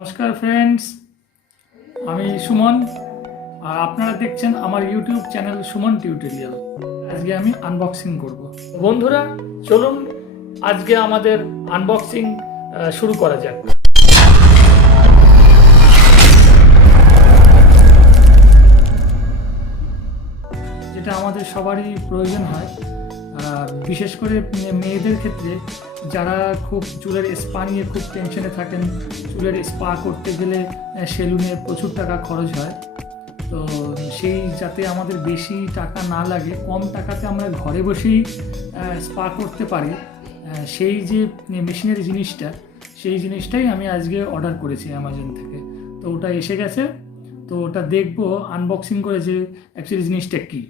नमस्कार फ्रेंड्स আমি সুমন আর আপনারা দেখছেন আমার ইউটিউব চ্যানেল সুমন টিউটোরিয়াল। আজকে আমি আনবক্সিং করব। বন্ধুরা চলুন আজকে আমাদের আনবক্সিং শুরু করা যাক। যেটা আমাদের সবারই প্রয়োজন হয়, বিশেষ করে মেয়েদের ক্ষেত্রে যারা খুব চুলের স্পা নিয়ে খুব টেনশনে থাকেন। চুলের স্পা করতে গেলে সেলুনে প্রচুর টাকা খরচ হয়, তো সেই যাতে আমাদের বেশি টাকা না লাগে, কম টাকাতে আমরা ঘরে বসেই স্পা করতে পারি, সেই যে মেশিনের জিনিসটা, সেই জিনিসটাই আমি আজকে অর্ডার করেছি অ্যামাজন থেকে। তো ওটা এসে গেছে, তো ওটা দেখবো আনবক্সিং করে যে অ্যাকচুয়ালি জিনিসটা কী।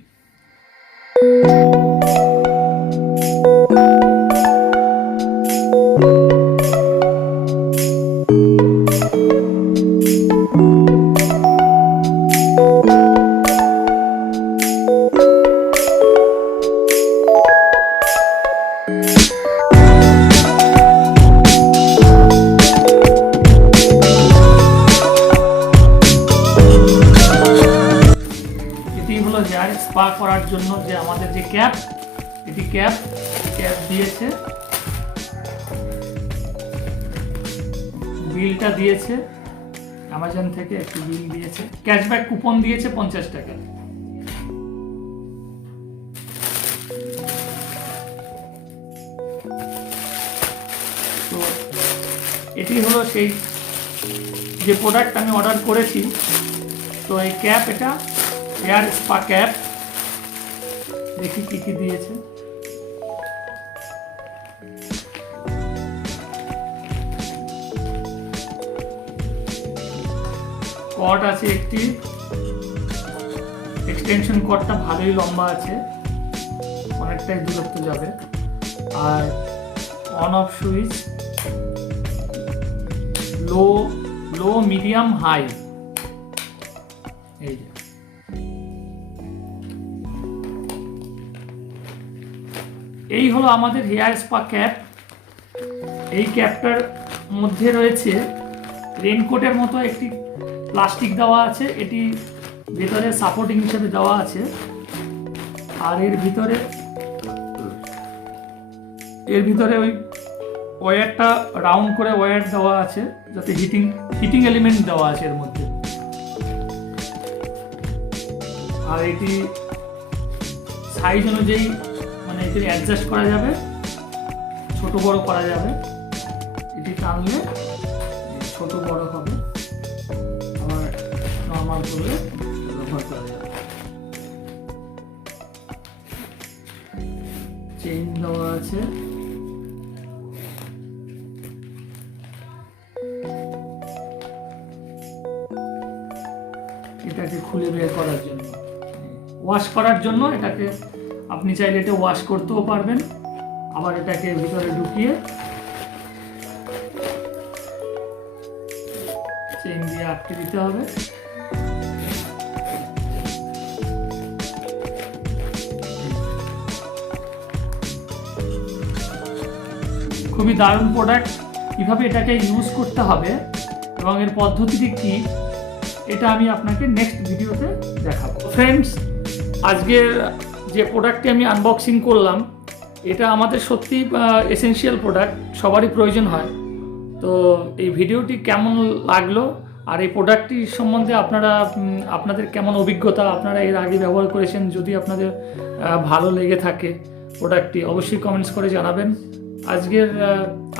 হেয়ার স্পা করার জন্য যে আমাদের যে ক্যাপ, এটি ক্যাপ দিয়েছে, বিলটা দিয়েছে অ্যামাজন থেকে, একটি বিল দিয়েছে, ক্যাশব্যাক কুপন দিয়েছে 50 টাকা। তো এটি হলো সেই যে প্রোডাক্ট আমি অর্ডার করেছি। তো এই ক্যাপ, এটা হেয়ার স্পা ক্যাপ। দেখি কি কি দিয়েছে। কর্ড আছে, একটি এক্সটেনশন কর্ডটা ভালোই লম্বা আছে, অনেকটাই দূরত্ব যাবে। আর on off switch, low medium high, এই যে। এই হলো আমাদের হেয়ার স্পা ক্যাপ। এই ক্যাপটার মধ্যে রয়েছে রেনকোটের মতো একটি প্লাস্টিক দেওয়া আছে, এটি ভেতরে সাপোর্টিং হিসেবে দেওয়া আছে। আর এর ভিতরে ওই ওয়্যারটা রাউন্ড করে ওয়্যার দেওয়া আছে, যাতে হিটিং এলিমেন্ট দেওয়া আছে এর মধ্যে। আর এটি সাইজ অনুযায়ী মানে এটি অ্যাডজাস্ট করা যাবে, ছোট বড় করা যাবে। এটি টানলে ছোট বড় হবে, আবার নর্মাল করলে ব্যবহার করা যাবে। চেইন দেওয়া আছে, এটাকে খুলে বের করার জন্য, ওয়াশ করার জন্য। এটাকে আপনি চাইলে এটা ওয়াশ করতেও পারবেন, আবার এটাকে ভিতরে ঢুকিয়ে চেইন দিয়ে আটকে দিতে হবে। খুবই দারুণ প্রোডাক্ট। কীভাবে এটাকে ইউজ করতে হবে এবং এর পদ্ধতিটি কী, এটা আমি আপনাকে নেক্সট ভিডিওতে দেখাবো। ফ্রেন্ডস, আজকের যে প্রোডাক্টটি আমি আনবক্সিং করলাম, এটা আমাদের সত্যি এসেনশিয়াল প্রোডাক্ট, সবারই প্রয়োজন হয়। তো এই ভিডিওটি কেমন লাগলো আর এই প্রোডাক্টটি সম্বন্ধে আপনাদের কেমন অভিজ্ঞতা, আপনারা এর আগে ব্যবহার করেছেন, যদি আপনাদের ভালো লেগে থাকে প্রোডাক্টটি, অবশ্যই কমেন্টস করে জানাবেন। আজকের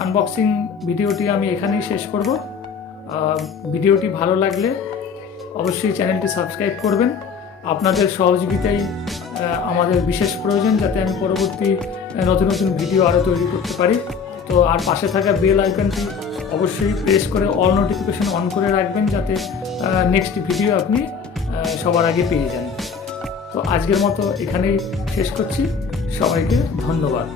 আনবক্সিং ভিডিওটি আমি এখানেই শেষ করব। ভিডিওটি ভালো লাগলে অবশ্যই চ্যানেলটি সাবস্ক্রাইব করবেন। আপনাদের সহযোগিতাই আমাদের বিশেষ প্রয়োজন, যাতে আমি পরবর্তী নতুন নতুন ভিডিও আরও তৈরি করতে পারি। তো আর পাশে থাকা বেল আইকনটি অবশ্যই প্রেস করে অল নোটিফিকেশন অন করে রাখবেন, যাতে নেক্সট ভিডিও আপনি সবার আগে পেয়ে যান। তো আজকের মতো এখানেই শেষ করছি। সবাইকে ধন্যবাদ।